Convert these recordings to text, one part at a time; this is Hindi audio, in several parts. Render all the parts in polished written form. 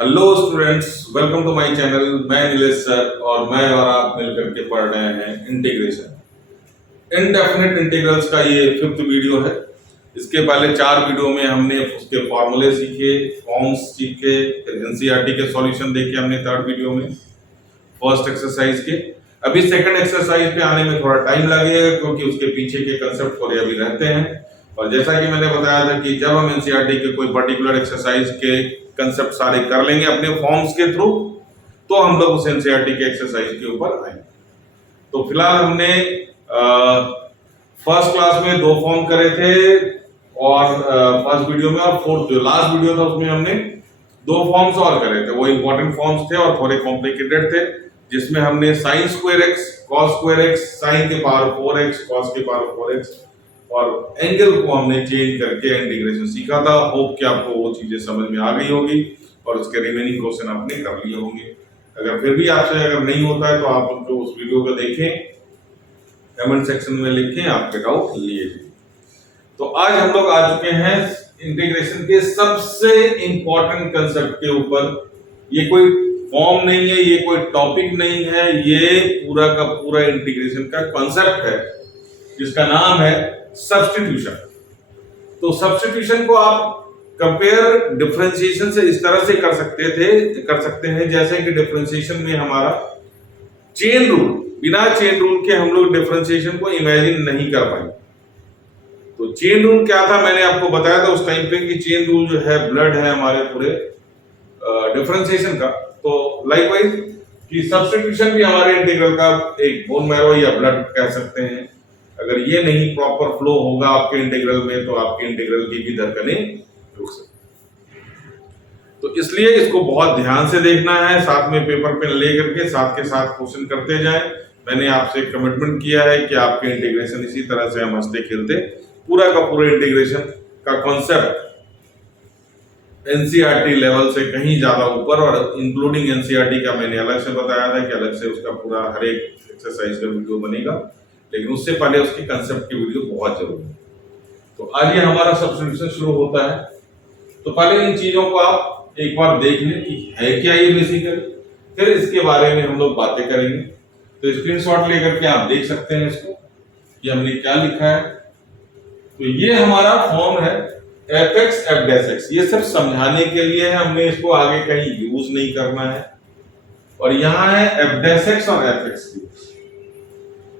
Hello students, welcome to my channel. मैं नीलेश सर और आप मिलकर के पढ़ रहे हैं इंटीग्रेशन। इनडेफिनेट इंटीग्रल्स का ये 5th वीडियो है। इसके पहले 4 वीडियो में हमने उसके फॉर्मूले सीखे, फॉर्म्स सीखे, फिर एनसीईआरटी के सॉल्यूशन देखे हमने 3rd वीडियो में फर्स्ट एक्सरसाइज के। अभी सेकंड एक्सरसाइज पे आने में थोड़ा टाइम लगेगा क्योंकि उसके पीछे के कंसेप्ट थोड़े अभी रहते हैं। और जैसा कि मैंने बताया था कि जब हम एनसीईआरटी के कोई पर्टिकुलर एक्सरसाइज के कंसेप्ट सारे कर लेंगे अपने फॉर्म्स के थ्रू, तो हम लोग उस एनसीईआरटी के एक्सरसाइज के ऊपर आएंगे। तो फिलहाल हमने फर्स्ट क्लास में 2 फॉर्म करे थे और फर्स्ट वीडियो में, और फोर्थ जो लास्ट वीडियो था उसमें हमने 2 फॉर्म्स और करे थे। वो इंपॉर्टेंट फॉर्म्स थे और थोड़े कॉम्प्लिकेटेड थे, जिसमें हमने sin square x cos square x sin के पावर 4x cos के पावर 4x और एंगल को हमने चेंज करके इंटीग्रेशन सीखा था। होप कि आपको वो चीजें समझ में आ गई होगी और उसके रिमेनिंग क्वेश्चन आपने कर लिए होंगे। अगर फिर भी आपसे अगर नहीं होता है तो आप उनको उस वीडियो को देखें, कमेंट सेक्शन में लिखें, आपके डाउट लिए। तो आज हम लोग आ चुके हैं इंटीग्रेशन के सबसे इंपॉर्टेंट कंसेप्ट के ऊपर। ये कोई फॉर्म नहीं है, ये कोई टॉपिक नहीं है, ये पूरा का पूरा इंटीग्रेशन का कॉन्सेप्ट है जिसका नाम है सब्स्टिट्यूशन। तो सब्स्टिट्यूशन को आप कंपेयर डिफरेंशिएशन से इस तरह से कर सकते हैं जैसे कि डिफरेंशिएशन में हमारा चेन रूल, बिना चेन रूल के हम लोग डिफरेंशिएशन को इमेजिन नहीं कर पाएंगे। तो चेन रूल क्या था, मैंने आपको बताया था उस टाइम पे कि चेन रूल जो है ब्लड है हमारे पूरे डिफरेंशिएशन का। तो लाइकवाइज कि सब्स्टिट्यूशन भी हमारे इंटीग्रल का एक बोन मैरो या ब्लड कह सकते हैं। अगर ये नहीं प्रॉपर फ्लो होगा आपके इंटीग्रल में तो आपके इंटीग्रल की भी धड़कनें रुक सकती। तो इसलिए इसको बहुत ध्यान से देखना है, साथ में पेपर पेन ले करके साथ के साथ क्वेश्चन करते जाएं। मैंने आपसे कमिटमेंट किया है कि आपके इंटीग्रेशन इसी तरह से हम हंसते खेलते पूरा का पूरा इंटीग्रेशन का कॉन्सेप्ट एनसीईआरटी लेवल से कहीं ज्यादा ऊपर, और इंक्लूडिंग एनसीईआरटी का मैंने अलग से बताया था कि अलग से उसका पूरा हर एक एक्सरसाइज का वीडियो बनेगा, लेकिन उससे पहले उसकी कंसेप्ट की वीडियो बहुत जरूरी है। तो आज ये हमारा सब्स्टिट्यूशन शुरू होता है। तो पहले इन चीजों को आप एक बार देख लें कि है क्या ये बेसिकली, फिर इसके बारे में हम लोग बातें करेंगे। तो स्क्रीनशॉट लेकर के आप देख सकते हैं इसको कि हमने क्या लिखा है। तो ये हमारा फॉर्म है fx f dash x। ये सब समझाने के लिए है, हमने इसको आगे कहीं यूज नहीं करना है। और यहाँ है f dash x और fx।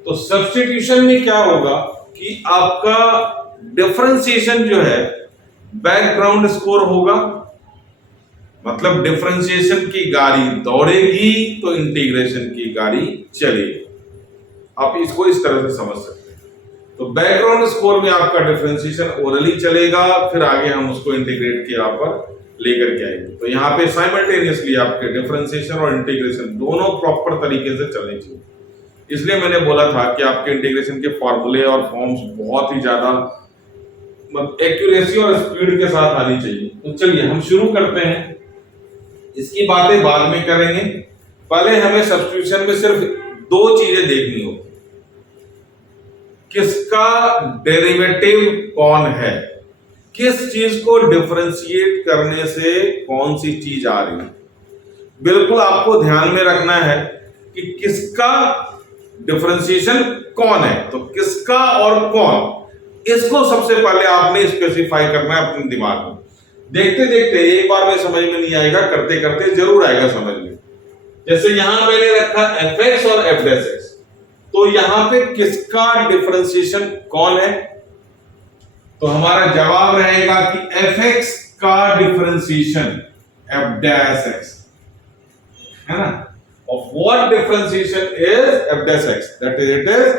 तो सब्स्टिट्यूशन में क्या होगा कि आपका डिफरेंशिएशन जो है बैकग्राउंड स्कोर होगा, मतलब डिफरेंशिएशन की गाड़ी दौड़ेगी तो इंटीग्रेशन की गाड़ी चलेगी। आप इसको इस तरह से समझ सकते हैं। तो बैकग्राउंड स्कोर में आपका डिफरेंशिएशन ओरली चलेगा, फिर आगे हम उसको इंटीग्रेट के यहाँ पर लेकर के आएंगे। तो यहाँ पे साइमल्टेनियसली आपके डिफरेंशिएशन और इंटीग्रेशन दोनों प्रॉपर तरीके से चलने चाहिए। इसलिए मैंने बोला था कि आपके इंटीग्रेशन के फॉर्मूले और फॉर्म्स बहुत ही ज्यादा एक्यूरेसी और स्पीड के साथ आनी चाहिए। तो चलिए हम शुरू करते हैं, इसकी बातें बाद में करेंगे। पहले हमें सब्स्टिट्यूशन में सिर्फ 2 चीजें देखनी होगी, किसका डेरिवेटिव कौन है, किस चीज को डिफरेंशिएट करने से कौन सी चीज आ रही है। बिल्कुल आपको ध्यान में रखना है कि किसका डिफरेंशिएशन कौन है। तो किसका और कौन, इसको सबसे पहले आपने स्पेसिफाई करना है अपने दिमाग में। देखते देखते एक बार में समझ में नहीं आएगा, करते करते जरूर आएगा समझ में। जैसे यहां मैंने रखा fx और f dash x, तो यहां पे किसका डिफरेंशिएशन कौन है, तो हमारा जवाब रहेगा कि fx का डिफरेंशिएशन f dash x है ना। Of what differentiation is f dash x? That is, it is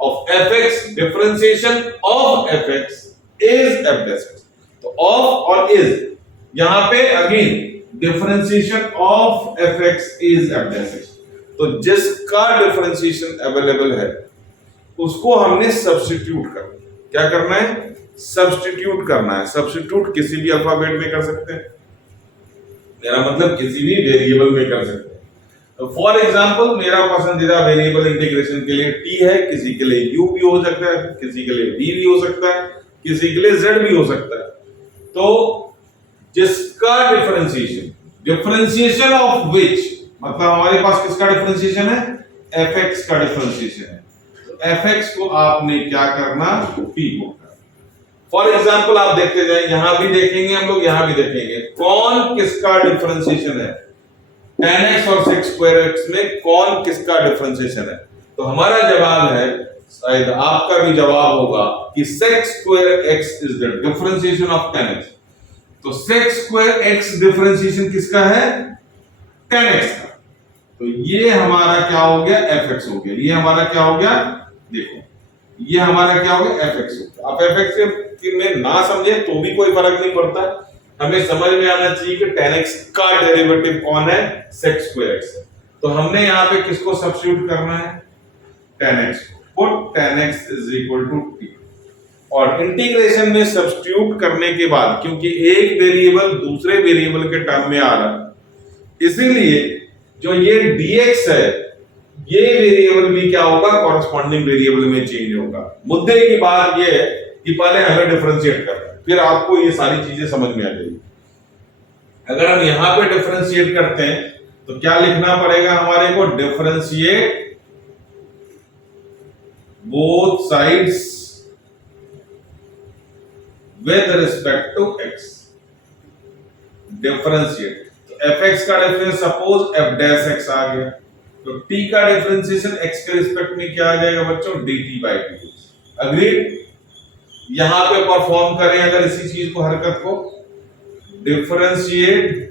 of fx differentiation of fx is f dash x. तो of और is यहां पे again differentiation of fx is f dash x। तो जिसका डिफरेंशिएशन अवेलेबल है उसको हमने सब्स्टिट्यूट करना। क्या करना है? सब्स्टिट्यूट करना है। सब्स्टिट्यूट किसी भी अल्फाबेट में कर सकते हैं, मेरा मतलब किसी भी वेरिएबल में कर सकते हैं। फॉर एग्जाम्पल मेरा पसंदीदा वेरिएबल इंटीग्रेशन के लिए t है, किसी के लिए u भी हो सकता है, किसी के लिए v भी हो सकता है, किसी के लिए z भी हो सकता है। तो जिसका डिफरेंशिएशन डिफरेंशिएशन ऑफ विच, मतलब हमारे पास किसका डिफरेंशिएशन है, fx का डिफरेंशिएशन है। तो fx को आपने क्या करना, p को करना। फॉर एग्जाम्पल आप देखते जाए, यहां भी देखेंगे हम लोग, यहां भी देखेंगे कौन किसका डिफरेंशिएशन है, tan x और sec square x में कौन किसका डिफरेंशिएशन है। तो हमारा जवाब है, शायद आपका भी जवाब होगा कि sec square x is the differentiation of tan x। तो sec square x डिफरेंशिएशन किसका है, tan x का। तो ये हमारा क्या हो गया, fx हो गया। ये हमारा क्या हो गया, देखो ये हमारा क्या हो गया, fx हो गया। अब fx में ना समझे तो भी कोई फर्क नहीं पड़ता, हमें समझ में आना चाहिए कि tan x का डेरिवेटिव कौन है, sec square x। तो हमने यहां पे किसको सब्स्टिट्यूट करना है, tan x को। Put tan x is equal to t, और इंटीग्रेशन में सब्स्टिट्यूट करने के बाद, क्योंकि एक वेरिएबल दूसरे वेरिएबल के टर्म में आ रहा है, इसीलिए जो ये dx है, ये वेरिएबल भी क्या होगा, कॉरेस्पॉन्डिंग वेरिएबल में चेंज होगा। मुद्दे की बात ये है कि पहले हमें डिफरेंशिएट करना है, फिर आपको ये सारी चीजें समझ में आ जाएगी। अगर हम यहां पे डिफरेंशिएट करते हैं तो क्या लिखना पड़ेगा हमारे को, differentiate both sides with respect to x। Differentiate, तो fx का difference suppose f dash x आ गया, तो t का डिफरेंशिएशन x के रिस्पेक्ट में क्या आ जाएगा बच्चों, dt बाई dt। अग्रीड। यहां पे परफॉर्म करें अगर इसी चीज को, हरकत को, differentiate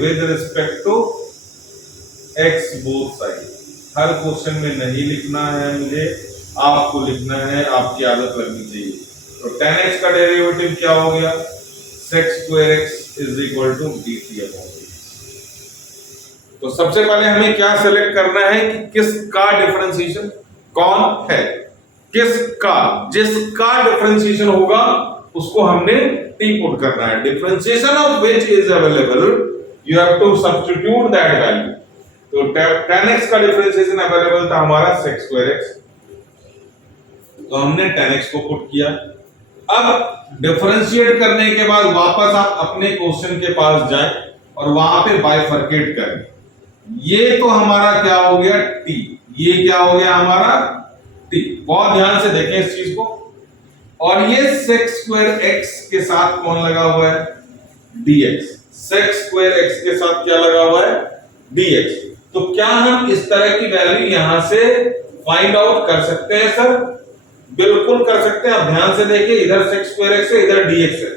with respect to x both side. हर क्वेश्चन में नहीं लिखना है मुझे, आपको लिखना है, आपकी आदत लगनी चाहिए। तो tan x का डेरिवेटिव क्या हो गया, sec square x is equal to dt upon dt। तो सबसे पहले हमें क्या सेलेक्ट करना है कि किसका डिफरेंशिएशन कौन है, किसका, जिसका डिफरेंशिएशन होगा उसको हमने t पुट करना है। Differentiation of which is available, you have to substitute that value. तो tan x का डिफरेंशिएशन अवेलेबल था हमारा sec square x, तो हमने tan x को पुट किया। अब डिफरेंशिएट करने के बाद वापस आप अपने क्वेश्चन के पास जाएं और वहां पे बाइफरकेट करें। ये तो हमारा क्या हो गया, t, ये क्या हो गया हमारा t। बहुत ध्यान से देखें इस चीज को। और ये sec square x के साथ कौन लगा हुआ है, dx। sec square x के साथ क्या लगा हुआ है, dx। तो क्या हम इस तरह की वैल्यू यहां से फाइंड आउट कर सकते हैं सर? बिल्कुल कर सकते हैं। आप ध्यान से देखिए, इधर sec square x है, इधर dx है।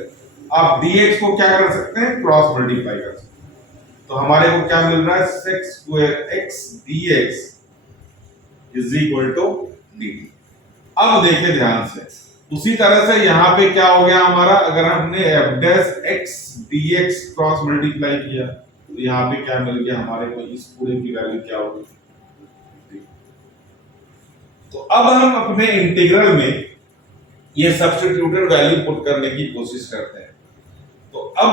आप dx को क्या कर सकते हैं, क्रॉस मल्टीप्लाई कर सकते हैं। तो हमारे को क्या मिल रहा है, sec square x dx is equal to dt। अब देखिए ध्यान से, उसी तरह से यहां पे क्या हो गया हमारा, अगर हमने f dash x dx cross multiply किया तो यहां पे क्या मिल गया हमारे को, इस पूरे की वैल्यू क्या होगी। तो अब हम अपने इंटीग्रल में ये सब्स्टिट्यूटेड वैल्यू पुट करने की कोशिश करते हैं। तो अब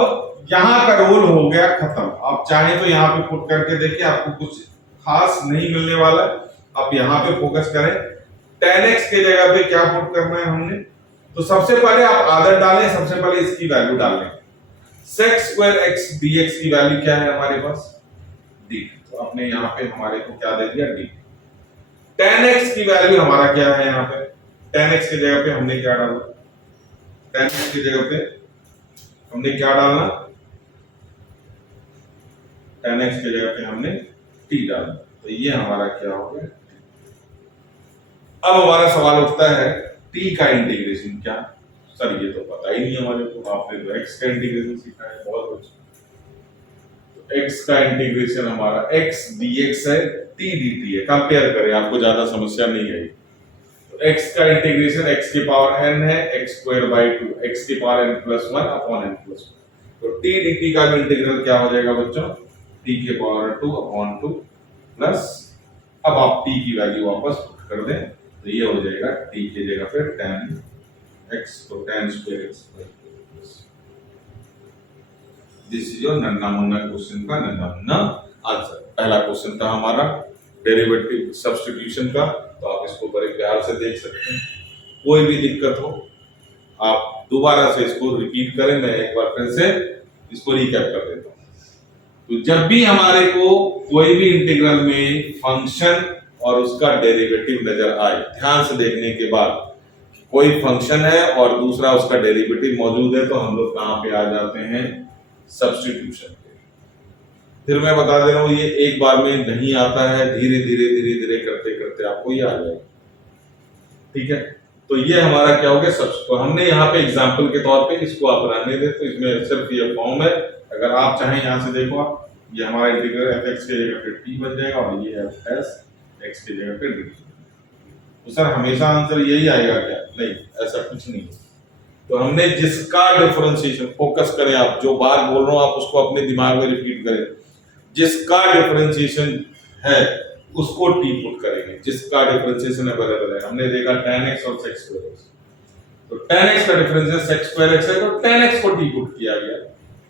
यहां का रोल हो गया खत्म। आप चाहे तो यहां पे पुट करके देखिए, आपको कुछ खास नहीं मिलने वाला। आप यहां पे फोकस करें, tan x के जगह पे क्या पुट करना है हमने। तो सबसे पहले आप आदत डालें, सबसे पहले इसकी वैल्यू डालें। sec square x dx की वैल्यू क्या है हमारे पास, d। तो आपने यहां पे हमारे को क्या दे दिया, d। tan x की वैल्यू हमारा क्या है, यहाँ पे tan x की जगह पे हमने क्या डाला, tan x की जगह पे हमने क्या डालना, tan x की जगह पे हमने t डालना। तो ये हमारा क्या हो गया। अब हमारा सवाल उठता है, t का इंटीग्रेशन क्या, सर ये तो पता ही नहीं हमारे को, आपने तो x का इंटीग्रेशन सीखा है, बहुत अच्छा। तो x का इंटीग्रेशन हमारा x dx है, t dt है। कंपेयर करें, आपको ज्यादा समस्या नहीं आएगी। तो x का इंटीग्रेशन x की पावर n है, x स्क्वायर बाई 2, x की power n plus 1 upon n plus 1। तो t dt का भी इंटीग्रल क्या हो जाएगा बच्चों, t की पावर 2 अपॉन 2 प्लस, अब आप t की वैल्यू वापस पुट कर दें तो ये हो जाएगा t की जगह पे tan x, तो tan square x by 2। This is your नन्ना मुन्ना क्वेश्चन का नन्ना मुन्ना आंसर। पहला क्वेश्चन था हमारा डेरिवेटिव सब्स्टिट्यूशन का, तो आप इसको बड़े प्यार से देख सकते हैं। कोई भी दिक्कत हो आप दोबारा से इसको रिपीट करें, मैं एक बार फिर से इसको रिकैप कर देता हूं। तो जब भी हमारे को कोई भी इंटीग्रल में फंक्शन और उसका डेरिवेटिव नजर आए, ध्यान से देखने के बाद कोई फंक्शन है और दूसरा उसका डेरिवेटिव मौजूद है, तो हम लोग कहां पे आ जाते हैं, सब्स्टिट्यूशन पे। फिर मैं बता दे रहा हूं, ये एक बार में नहीं आता है, धीरे धीरे करते करते आपको ये आ जाएगा। ठीक है, तो ये हमारा क्या हो गया, तो हमने यहाँ पे एग्जाम्पल के तौर पे इसको आप रहने दे, तो इसमें सिर्फ ये फॉर्म है। अगर आप चाहें यहाँ से देखो, आप ये हमारा इंटीग्रल एफ एक्स की जगह पे टी बन जाएगा और ये एफ एस एक्स की जगह पे डी। तो सर हमेशा आंसर यही आएगा क्या? नहीं, ऐसा कुछ नहीं है। तो हमने जिसका डिफरेंशिएशन, फोकस करें आप, जो बात बोल रहा हूं आप उसको अपने दिमाग में रिपीट करें, जिसका डिफरेंशिएशन है उसको टी पुट करेंगे, जिसका डिफरेंशिएशन अवेलेबल है। हमने देखा tan x और sec स्क्वायर x, तो tan x का डिफरेंशिएशन sec स्क्वायर x है, तो tan x को टी पुट किया गया।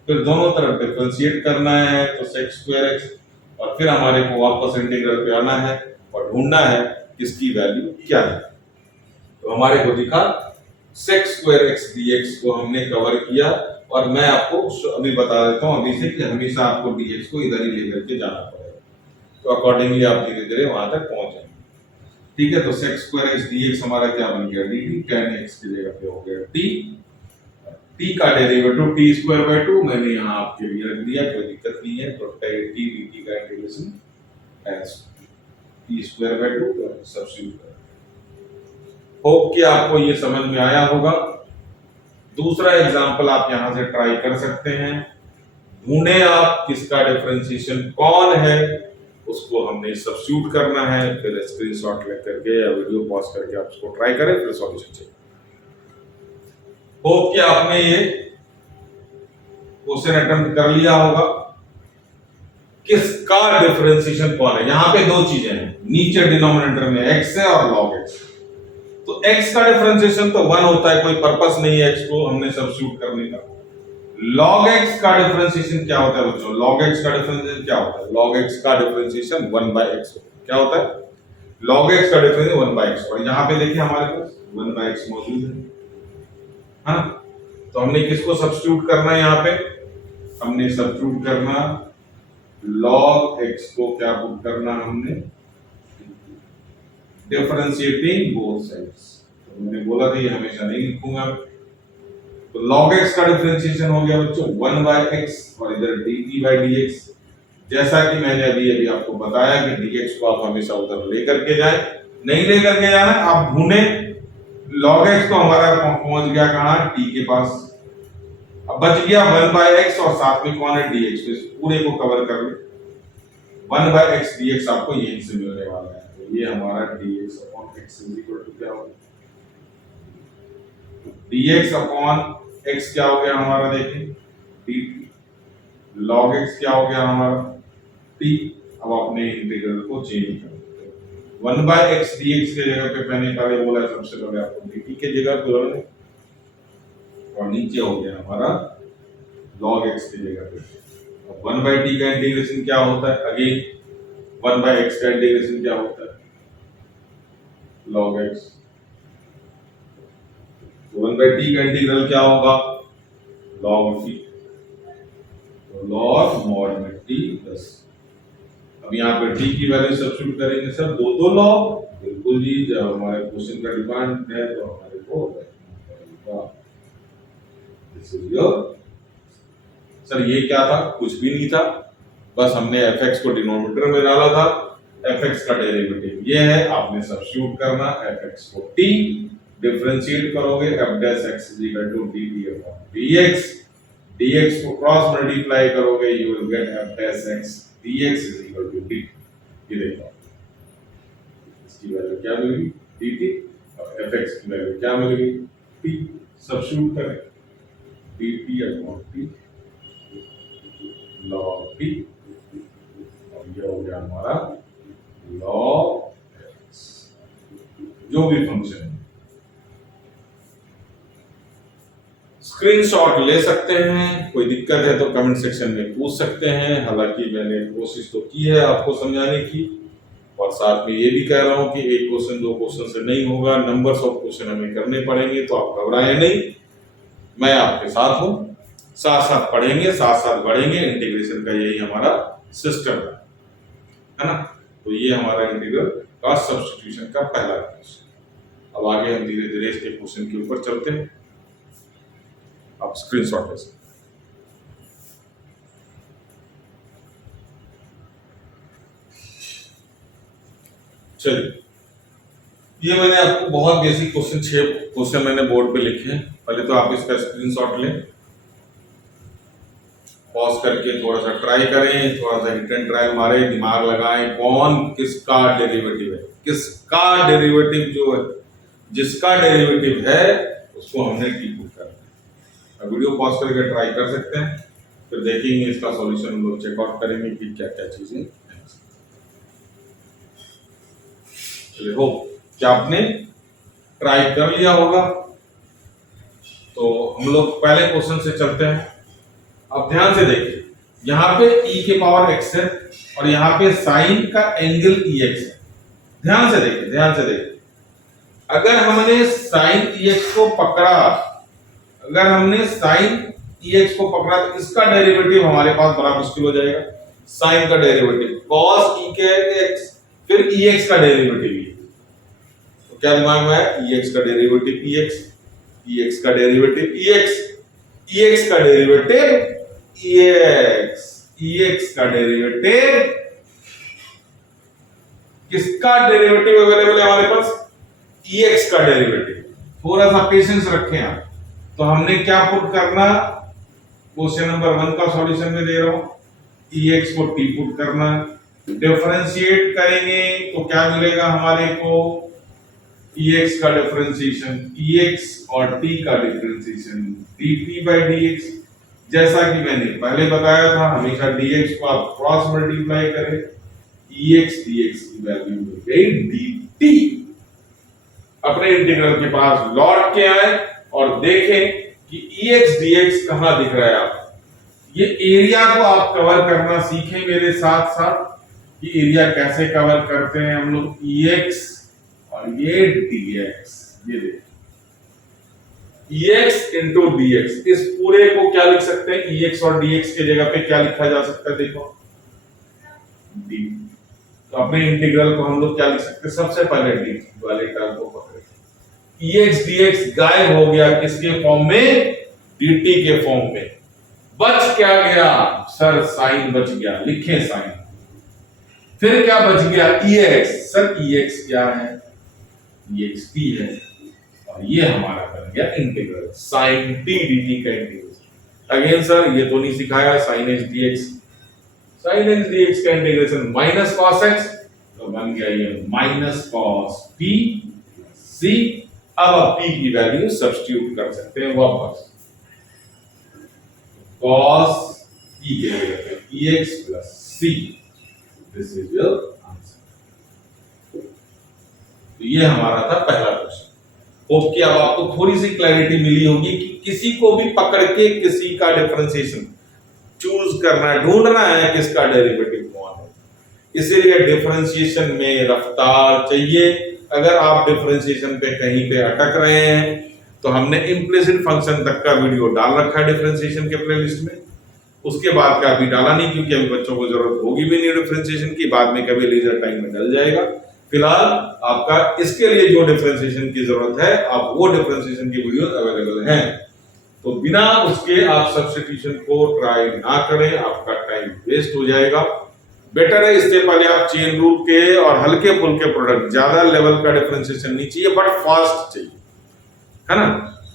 फिर दोनों तरफ डिफरेंशिएट करना है, तो sec स्क्वायर x, और फिर हमारे को वापस इंटीग्रल पे आना है और ढूंढना है इसकी वैल्यू क्या है। तो हमारे को दिखा sec स्क्वायर x dx को हमने कवर किया, और मैं आपको अभी बता देता हूं अभी से कि हमेशा आपको dx को इधर ही लेकर के जाना पड़ेगा, तो अकॉर्डिंगली आप धीरे धीरे वहां तक पहुंच जाएंगे। ठीक है, तो sec स्क्वायर x dx हमारा क्या बन गया, dt, tan x की जगह पे हो गया t का डेरिवेटिव t स्क्वायर बाय 2 मैंने यहाँ आपके लिए रख दिया, कोई दिक्कत नहीं है। तो t dt का integration as t square by 2 substitute करें। होप कि आपको ये समझ में आया होगा। दूसरा एग्जांपल आप यहां से ट्राई कर सकते हैं, ढूंढे आप किसका डिफरेंशिएशन कौन है, उसको हमने सब्स्टिट्यूट करना है। फिर स्क्रीनशॉट लेकर के या वीडियो पॉज करके आप उसको ट्राई करें, फिर सॉल्यूशन चेक। होप कि आपने ये क्वेश्चन अटेम्प्ट कर लिया होगा। किसका डिफरेंशिएशन कौन है, यहां पे दो चीजें हैं, नीचे डिनोमिनेटर में x है और log x। तो x का डिफरेंशिएशन तो 1 होता है, कोई पर्पस नहीं है x को हमने सब्स्टिट्यूट करने का। log x का डिफरेंशिएशन क्या होता है बच्चों, log x का डिफरेंशिएशन क्या होता है, log x का डिफरेंशिएशन 1/x क्या होता है, log x का डिफरेंशिएशन 1/x। और यहाँ पे देखिए हमारे पास 1/x मौजूद है, हाँ। तो हमने किसको सब्स्टिट्यूट करना है, यहाँ पे हमने सब्स्टिट्यूट करना log x को क्या पुट करना, हमने डिफरेंशिएटिंग बोथ साइड्स। तो मैंने बोला था ये हमेशा नहीं लिखूंगा। तो log x का डिफरेंशिएशन हो गया बच्चों 1/x और इधर dt/dx। जैसा कि मैंने अभी आपको बताया कि dx को आप हमेशा उधर लेकर के जाएं, नहीं लेकर के जाना, आप ढूंढे। log x तो हमारा पहुंच गया कहां, t के पास। अब बच गया 1/x और साथ में कौन है, dx। तो इस पूरे को कवर कर ले, 1/x dx आपको यहीं से मिलने वाला है। तो ये हमारा dx upon x equal to क्या होगा, dx अपॉन x क्या हो गया हमारा, देखें dt। log x क्या हो गया हमारा, t। अब अपने इंटीग्रल को चेंज कर देते हैं, 1/x dx के जगह पे मैंने पहले बोला, सबसे पहले आपको dt के जगह पे बोला, और नीचे हो गया हमारा log x की जगह पे। अब 1/t का इंटीग्रेशन क्या होता है, अगेन 1/x का इंटीग्रेशन क्या होता है, log x। 1/t का इंटीग्रल क्या होगा, log t। तो log mod में t प्लस, अब यहाँ पे t की वैल्यू सब्स्टिट्यूट करेंगे सर, दो log, बिल्कुल जी, जब हमारे क्वेश्चन का डिमांड है तो हमारे को दिस इज योर। सर ये क्या था, कुछ भी नहीं था, बस हमने fx को डिनोमिनेटर में डाला था, fx का डेरिवेटिव ये है, आपने सब्स्टिट्यूट करना, fx को t डिफरेंशिएट करोगे, f dash x is equal to dt upon dx, dx को क्रॉस मल्टीप्लाई करोगे, you will get f dash x dx is equal to dt। ये देखो इसकी वैल्यू क्या मिलेगी, dt, और fx की वैल्यू क्या मिलेगी, t। सब्स्टिट्यूट करें, dt upon t log t, और ये हो गया हमारा log x, जो भी फंक्शन है। स्क्रीनशॉट ले सकते हैं, कोई दिक्कत है तो कमेंट सेक्शन में पूछ सकते हैं। हालांकि मैंने कोशिश तो की है आपको समझाने की, और साथ में ये भी कह रहा हूं कि एक क्वेश्चन दो क्वेश्चन से नहीं होगा, नंबर्स ऑफ क्वेश्चन हमें करने पड़ेंगे, तो आप घबराएं नहीं, मैं आपके साथ हूं, साथ साथ पढ़ेंगे, साथ साथ बढ़ेंगे। इंटीग्रेशन का यही हमारा सिस्टम है ना। तो ये हमारा इंटीग्रल का सब्स्टिट्यूशन का पहला क्वेश्चन। अब आगे हम धीरे धीरे इसके क्वेश्चन के ऊपर चलते हैं। आप स्क्रीनशॉट ले सकते हैं। चलिए, ये मैंने आपको बहुत बेसिक क्वेश्चन 6 क्वेश्चन मैंने बोर्ड पे लिखे हैं। पहले तो आप इसका स्क्रीनशॉट लें, पॉज करके थोड़ा सा ट्राई करें, थोड़ा सा हिट एंड ट्रायल मारें, दिमाग लगाएं कौन किसका डेरिवेटिव है, किसका डेरिवेटिव जो है, जिसका डेरिवेटिव है उसको हमने टी पुट करना है। वीडियो पॉज करके ट्राई कर सकते हैं, फिर देखेंगे इसका सॉल्यूशन हम लोग चेकआउट करेंगे कि क्या क्या चीजें। हो क्या आपने ट्राई कर लिया होगा। तो हम लोग पहले क्वेश्चन से चलते हैं। अब ध्यान से देखिए, यहाँ पे e के पावर x है और यहाँ पे साइन का एंगल ex है। ध्यान से देखिए, ध्यान से देखिए, अगर हमने साइन ex को पकड़ा, अगर हमने साइन ex को पकड़ा तो इसका डेरिवेटिव हमारे पास बड़ा मुश्किल हो जाएगा। साइन का डेरिवेटिव cos e के x, फिर ex का डेरिवेटिव, तो क्या दिमाग में है, ex का डेरिवेटिव ex, ex का डेरिवेटिव ex, ex का डेरिवेटिव ex, ex का डेरिवेटिव, किसका डेरिवेटिव अवेलेबल है हमारे पास, ex का डेरिवेटिव। थोड़ा सा पेशेंस रखें आप। तो हमने क्या पुट करना, क्वेश्चन नंबर 1 का सॉल्यूशन में दे रहा हूं, ex को t पुट करना, डिफरेंशिएट करेंगे तो क्या मिलेगा हमारे को, ex का डिफरेंशिएशन, ex और t का डिफरेंशिएशन dt by dx। जैसा कि मैंने पहले बताया था, हमेशा dx को आप क्रॉस मल्टीप्लाई करें, ex dx की वैल्यू हो गई dt। अपने इंटीग्रल के पास लौट के आए और देखें कि ex dx कहां दिख रहा है आपको। ये एरिया को आप कवर करना सीखें मेरे साथ साथ कि एरिया कैसे कवर करते हैं हम लोग, ex और ये dx, ये देखिए ex into dx, इस पूरे को क्या लिख सकते हैं, ex और dx के जगह पे क्या लिखा जा सकता है, देखो d। तो अपने इंटीग्रल को हम लोग क्या लिख सकते हैं, सबसे पहले d वाले टर्म को पकड़े, ex dx गायब हो गया, किसके फॉर्म में, dt के फॉर्म में। बच क्या गया सर, साइन बच गया, लिखें साइन। फिर क्या बच गया, ex, सर ex क्या है, ex t है, और ये हमारा बन गया इंटीग्रल sin t dt का इंटीग्रेशन। अगेन सर ये तो नहीं सिखाया, sin h dx, sin h dx का इंटीग्रेशन माइनस cos x, तो बन गया ये माइनस cos t c। अब आप p की वैल्यू सब्स्टिट्यूट कर सकते हैं वापस, cos t के जगह पे ex plus c, this is your answer. तो ये हमारा था पहला क्वेश्चन। होप कि अब आपको थोड़ी सी क्लैरिटी मिली होगी कि किसी को भी पकड़ के किसी का डिफरेंशिएशन चूज करना है, ढूंढना है किसका डेरिवेटिव कौन है। इसीलिए डिफरेंशिएशन में रफ्तार चाहिए। अगर आप डिफरेंशिएशन पे कहीं पे अटक रहे हैं तो हमने इम्प्लिसिट फंक्शन तक का वीडियो डाल रखा है डिफरेंशिएशन के प्लेलिस्ट में, उसके बाद का अभी डाला नहीं क्योंकि अभी बच्चों को जरूरत होगी भी नहीं डिफरेंशिएशन की, बाद में कभी लीजर टाइम में डल जाएगा। फिलहाल आपका इसके लिए जो डिफरेंशिएशन की जरूरत है, आप वो डिफरेंशिएशन की वीडियोस अवेलेबल हैं, तो बिना उसके आप सब्स्टिट्यूशन को ट्राई ना करें, आपका टाइम वेस्ट हो जाएगा। बेटर है इससे पहले आप चेन रूल के और हल्के फुल्के प्रोडक्ट, ज्यादा लेवल का डिफरेंशिएशन नहीं चाहिए बट फास्ट चाहिए, है ना,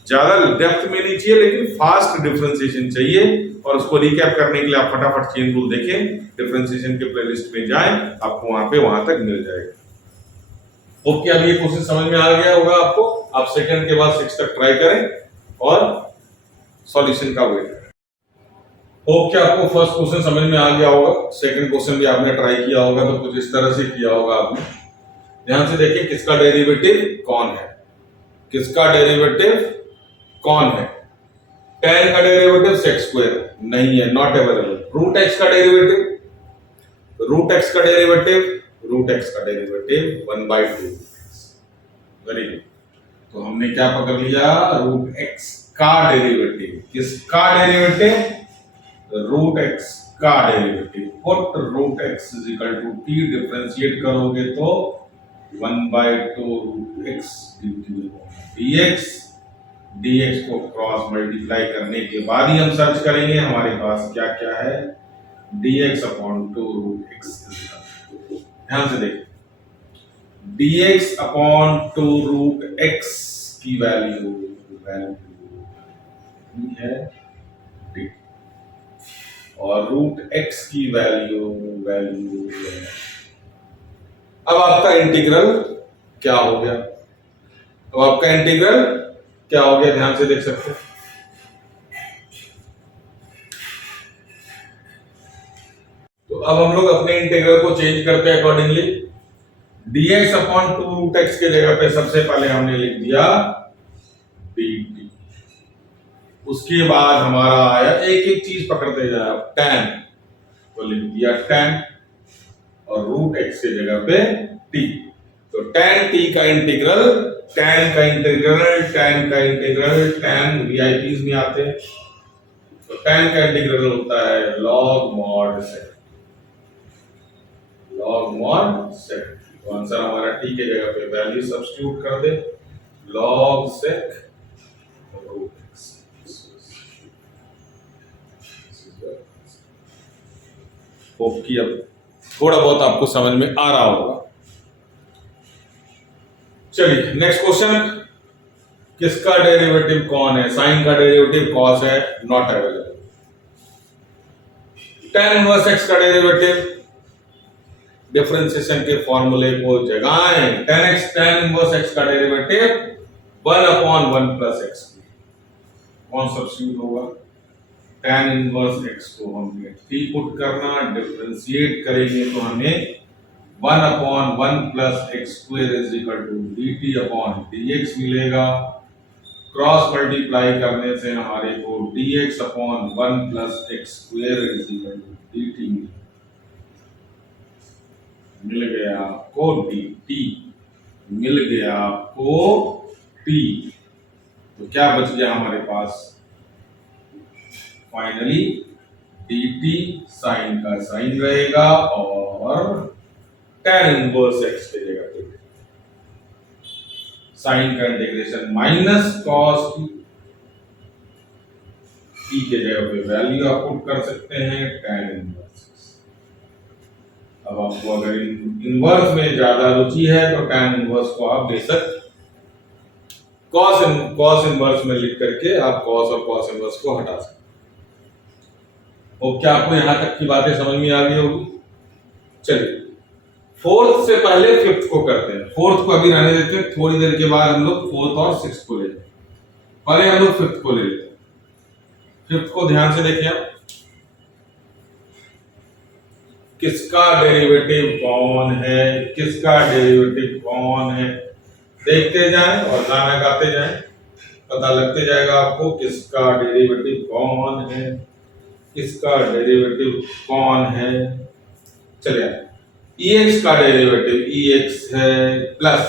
ज्यादा डेप्थ में नहीं चाहिए लेकिन फास्ट डिफरेंशिएशन चाहिए। और उसको रिकैप करने के लिए आप फटाफट चेन रूल देखें, डिफरेंशिएशन के प्लेलिस्ट में जाएं, आपको वहां तक मिल जाएगा। ओके, अब ये क्वेश्चन समझ में आ गया होगा आपको। आप सेकंड के बाद 6 तक ट्राई करें और सॉल्यूशन का वेट करें। होप कि आपको फर्स्ट क्वेश्चन समझ में आ गया होगा, सेकंड क्वेश्चन भी आपने ट्राई किया होगा तो कुछ इस तरह से किया होगा आपने। ध्यान से देखिए, किसका डेरिवेटिव कौन है, किसका डेरिवेटिव कौन है। tan का डेरिवेटिव sec स्क्वायर नहीं है, नॉट अवेलेबल। रूट x का डेरिवेटिव, रूट x का डेरिवेटिव रूट एक्स का डेरिवेटिव 1/2। Very good. तो हमने क्या पकड़ लिया, रूट एक्स का डेरिवेटिव। किसका डेरिवेटिव? रूट एक्स का derivative. Put root x is equal to t, differentiate करोगे तो 1/2 रूट एक्स dx। dx को क्रॉस मल्टीप्लाई करने के बाद ही हम सर्च करेंगे हमारे पास क्या क्या है। dx upon 2 root x. ध्यान से देखिए, dx अपॉन 2 रूट एक्स की वैल्यू है d, और रूट एक्स की वैल्यू है। अब आपका इंटीग्रल क्या हो गया? अब आपका इंटीग्रल क्या हो गया, ध्यान से देख सकते हैं। तो अब हम लोग अपने इंटीग्रल को चेंज करते हैं accordingly. dx upon 2 root x के जगह पे सबसे पहले हमने लिख दिया dt। उसके बाद हमारा आया, एक एक चीज पकड़ते जाए, tan, तो लिख दिया tan, और रूट एक्स के जगह पे t। तो tan t का इंटीग्रल, tan का इंटीग्रल tan वीआईपीज में आते हैं। तो tan का इंटीग्रल होता है log mod sec। तो आंसर हमारा t के जगह पे वैल्यू सब्स्टिट्यूट कर दे, log sec root x. Hope कि अब थोड़ा बहुत आपको समझ में आ रहा होगा। चलिए नेक्स्ट क्वेश्चन, किसका डेरिवेटिव कौन है? साइन का डेरिवेटिव कॉस है, not available. tan inverse x का डेरिवेटिव, डिफरेंशिएशन के फॉर्मूले को जगाएं। tan इनवर्स x का डेरिवेटिव 1/1 प्लस x। कौन सब्स्टिट्यूट होगा? tan इनवर्स x को हमने t पुट करना, डिफरेंशिएट करेंगे तो हमें 1/1 plus x square is equal to dt upon dx मिलेगा। क्रॉस मल्टीप्लाई करने से हमारे को dx upon 1 plus x square is equal to dt मिल गया आपको dt, मिल गया आपको t। तो क्या बच गया हमारे पास? फाइनली dt साइन का साइन रहेगा और tan इनवर्स x के जगह पे साइन का इंटीग्रेशन माइनस कॉस t के जगह पे वैल्यू आप पुट कर सकते हैं tan इनवर्स। अब आपको अगर इनवर्स में ज्यादा रुचि है तो tan इनवर्स को आप बेशक कॉस इनवर्स में लिख करके आप कॉस और कॉस इनवर्स को हटा सकते हैं। और क्या आपको यहां तक की बातें समझ में आ गई होगी? चलिए फोर्थ से पहले फिफ्थ को करते हैं। फोर्थ को अभी रहने देते हैं, थोड़ी देर के बाद हम लोग फोर्थ और सिक्स्थ को लेते हैं। पहले हम लोग फिफ्थ को ले लेते हैं। फिफ्थ को ध्यान से देखिए आप, किसका डेरिवेटिव कौन है, किसका डेरिवेटिव कौन है, देखते जाएं और गाना गाते जाएं, पता लगते जाएगा आपको किसका डेरिवेटिव कौन है, किसका डेरिवेटिव कौन है। चलिए ex का डेरिवेटिव ex है प्लस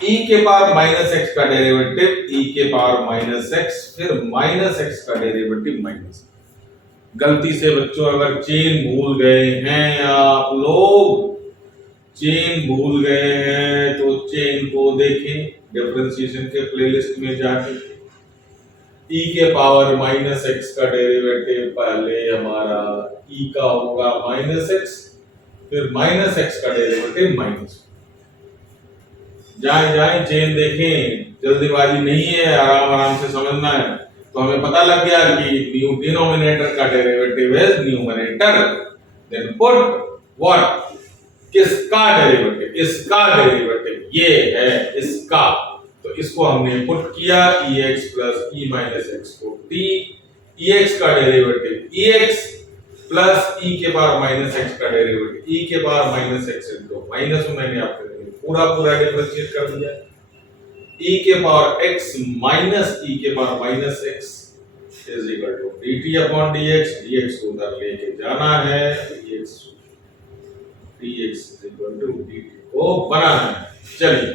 e के पावर माइनस x का डेरिवेटिव e के पावर माइनस x, फिर माइनस x का डेरिवेटिव माइनस। गलती से बच्चों अगर चेन भूल गए हैं या आप लोग चेन भूल गए हैं तो चेन को देखें डिफरेंशिएशन के प्लेलिस्ट में जाके। e के पावर माइनस x का डेरिवेटिव पहले हमारा e का होगा माइनस x, फिर माइनस x का डेरिवेटिव माइनस। जाए चेन देखें, जल्दीबाजी नहीं है, आराम आराम से समझना है। तो हमें पता लग गया कि डिनोमिनेटर का derivative is numerator, then put what, किसका डेरिवेटिव, इसका डेरिवेटिव, ये है इसका। तो इसको हमने पुट किया ex plus e minus x को t, ex का डेरिवेटिव ex प्लस e के पावर माइनस x का डेरिवेटिव e के power minus x into minus में मैंने आपको पूरा डिफरेंशिएट कर दिया। e के पावर x माइनस e के power minus x is equal to dt upon dx। dx को उधर लेके जाना है, dx dx dt को बनाना है। चलिए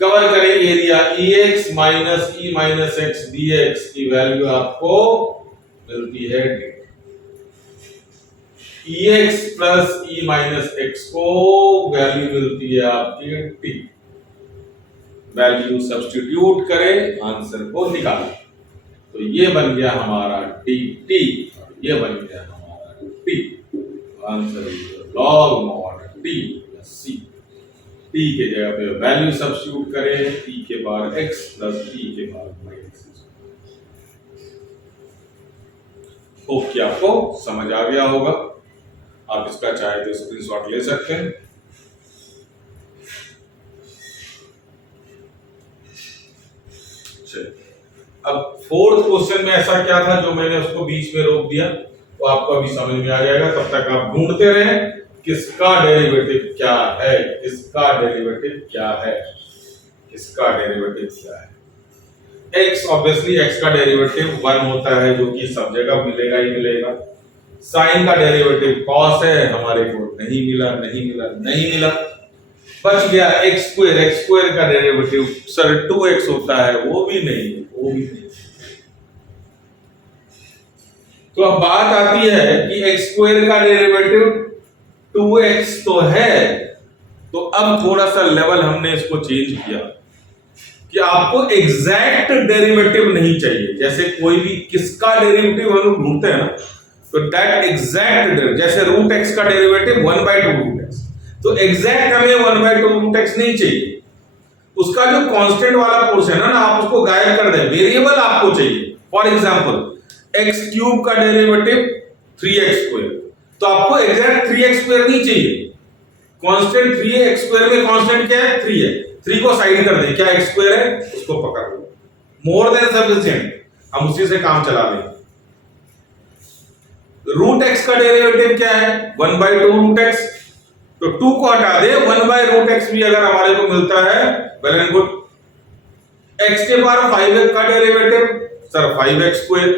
कवर करें area ex minus e minus x dx की वैल्यू आपको मिलती है dt। ex plus e minus x को वैल्यू मिलती है आपकी t। वैल्यू सब्स्टिट्यूट करें, आंसर को निकालें। तो ये बन गया हमारा dt, ये बन गया हमारा t। Answer log mod t plus c। t के जगह पे वैल्यू सब्स्टिट्यूट करें, t के बार x प्लस t के बार माइनस x। होप कि आपको समझ आ गया होगा। आप इसका चाहे तो स्क्रीनशॉट ले सकते हैं। अब फोर्थ क्वेश्चन में ऐसा क्या था जो मैंने उसको बीच में रोक दिया, तो आपको अभी समझ में आ जाएगा। तब तक आप ढूंढते रहें किसका डेरिवेटिव क्या है, किसका डेरिवेटिव क्या है, किसका डेरिवेटिव क्या है। x ऑब्वियसली x का डेरिवेटिव 1 होता है जो कि सब जगह मिलेगा ही मिलेगा। साइन का डेरिवेटिव cos है, हमारे को नहीं मिला, नहीं मिला, नहीं मिला। बच गया x स्क्वायर का डेरिवेटिव सर 2x होता है, वो भी नहीं, वो भी नहीं। तो अब बात आती है कि x स्क्वायर का डेरिवेटिव 2x तो है, तो अब थोड़ा सा लेवल हमने इसको चेंज किया कि आपको एग्जैक्ट डेरिवेटिव नहीं चाहिए। जैसे कोई भी किसका डेरिवेटिव हम लोग ढूंढते हैं ना, तो दैट एग्जैक्ट, जैसे रूट x का डेरिवेटिव 1/2 रूट x, तो एग्जैक्ट हमें 1/2 रूट x नहीं चाहिए। उसका जो कांस्टेंट वाला पोर्शन है ना, आप उसको गायब कर दें, वेरिएबल आपको चाहिए। फॉर एग्जांपल x क्यूब का डेरिवेटिव 3x स्क्वायर, तो आपको एग्जैक्ट 3x स्क्वायर नहीं चाहिए। कांस्टेंट 3x स्क्वायर में कांस्टेंट क्या है, 3 है। 3 को साइड कर दें, क्या x स्क्वायर है, उसको पकड़ लो, मोर देन सफिशिएंट, हम उसी से काम चला लेंगे। रूट x का डेरिवेटिव क्या है, 1/2 रूट x, तो 2 को हटा दे, 1/रूट x भी अगर हमारे को मिलता है, वेल एंड गुड। x के बार 5x का derivative sir 5x square,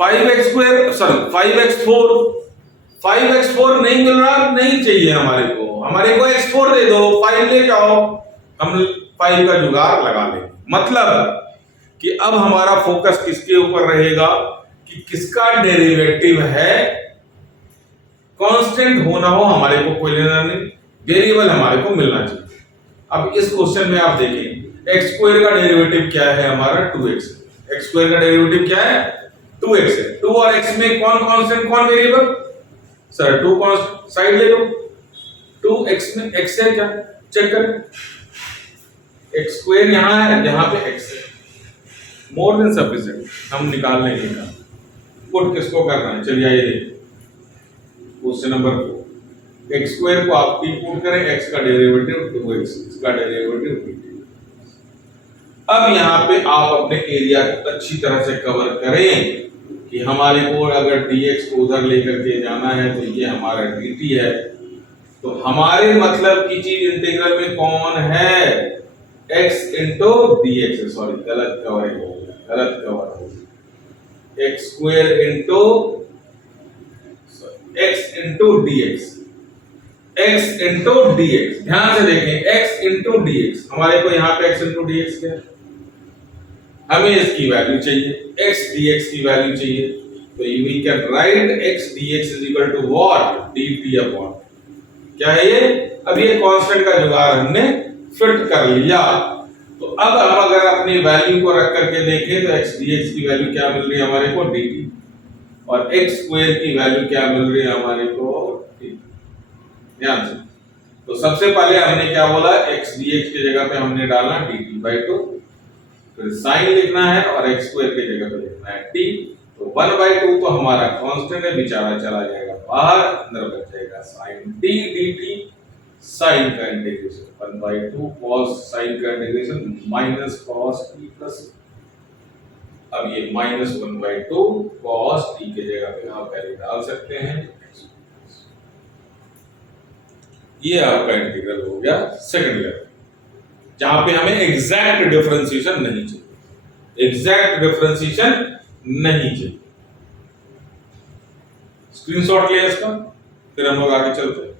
5x square sir 5x4, 5x4 नहीं मिल रहा, नहीं चाहिए हमारे को x4 दे दो, 5 ले जाओ, हम 5 का जुगाड़ लगा लेंगे। मतलब कि अब हमारा फोकस किसके ऊपर रहेगा कि किसका डेरिवेटिव है। कांस्टेंट होना हो हमारे को कोई लेना नहीं, वेरिएबल हमारे को मिलना चाहिए। अब इस क्वेश्चन में आप देखें x स्क्वायर का डेरिवेटिव क्या है हमारा, 2x। x स्क्वायर का डेरिवेटिव क्या है, 2x है। 2 और x में कौन कांस्टेंट कौन वेरिएबल, सर 2 कांस्टेंट, साइड ले लो। 2x में x है क्या, चेक करें, x स्क्वायर यहां है, यहां पे x है, मोर देन सफिशिएंट, हम निकाल लेंगे का पुट किसको करना है। चलिए आइए देखिए क्वेश्चन नंबर 4, x स्क्वायर को आप p पुट करें, x का डेरिवेटिव 2x, इसका डेरिवेटिव dt। अब यहाँ पे आप अपने एरिया को अच्छी तरह से कवर करें कि हमारे को अगर dx को उधर लेकर के जाना है तो ये हमारा dt है, तो हमारे मतलब की चीज इंटीग्रल में कौन है, x इंटू dx, सॉरी गलत कवर हो गया, गलत कवर हो गया, x square into x into dx, x into dx, ध्यान से देखें x इंटू dx, हमारे को यहाँ पे x इंटू dx क्या है, हमें इसकी वैल्यू चाहिए, x dx की वैल्यू चाहिए, तो we can write x dx is equal to what, dt upon क्या है ये, अब ये कांस्टेंट का जुगाड़ हमने फिट कर लिया। तो अब हम अगर अपनी वैल्यू को रख करके देखें तो x dx की वैल्यू क्या मिल रही है हमारे को, dt, और x स्क्वायर की वैल्यू क्या मिल रही है हमारे को, dt। ध्यान से, तो सबसे पहले हमने क्या बोला, x dx की जगह पे हमने डालना dt/2, फिर साइन लिखना है और x स्क्वायर की जगह पे लिखना है t। तो 1/2 तो हमारा कांस्टेंट है, बेचारा चला जाएगा बाहर, अंदर बच जाएगा sin t dt, साइन का इंटीग्रेशन 1/2 cos साइन का integration minus cos t plus, अब ये माइनस 1/2 cos t के जगह पे आप वैल्यू डाल सकते हैं, ये आपका इंटीग्रल हो गया सेकंड लेवल, जहां पे हमें एग्जैक्ट डिफरेंशिएशन नहीं चाहिए, एग्जैक्ट डिफरेंशिएशन नहीं चाहिए। स्क्रीनशॉट लिया इसका, फिर हम लोग आगे चलते हैं।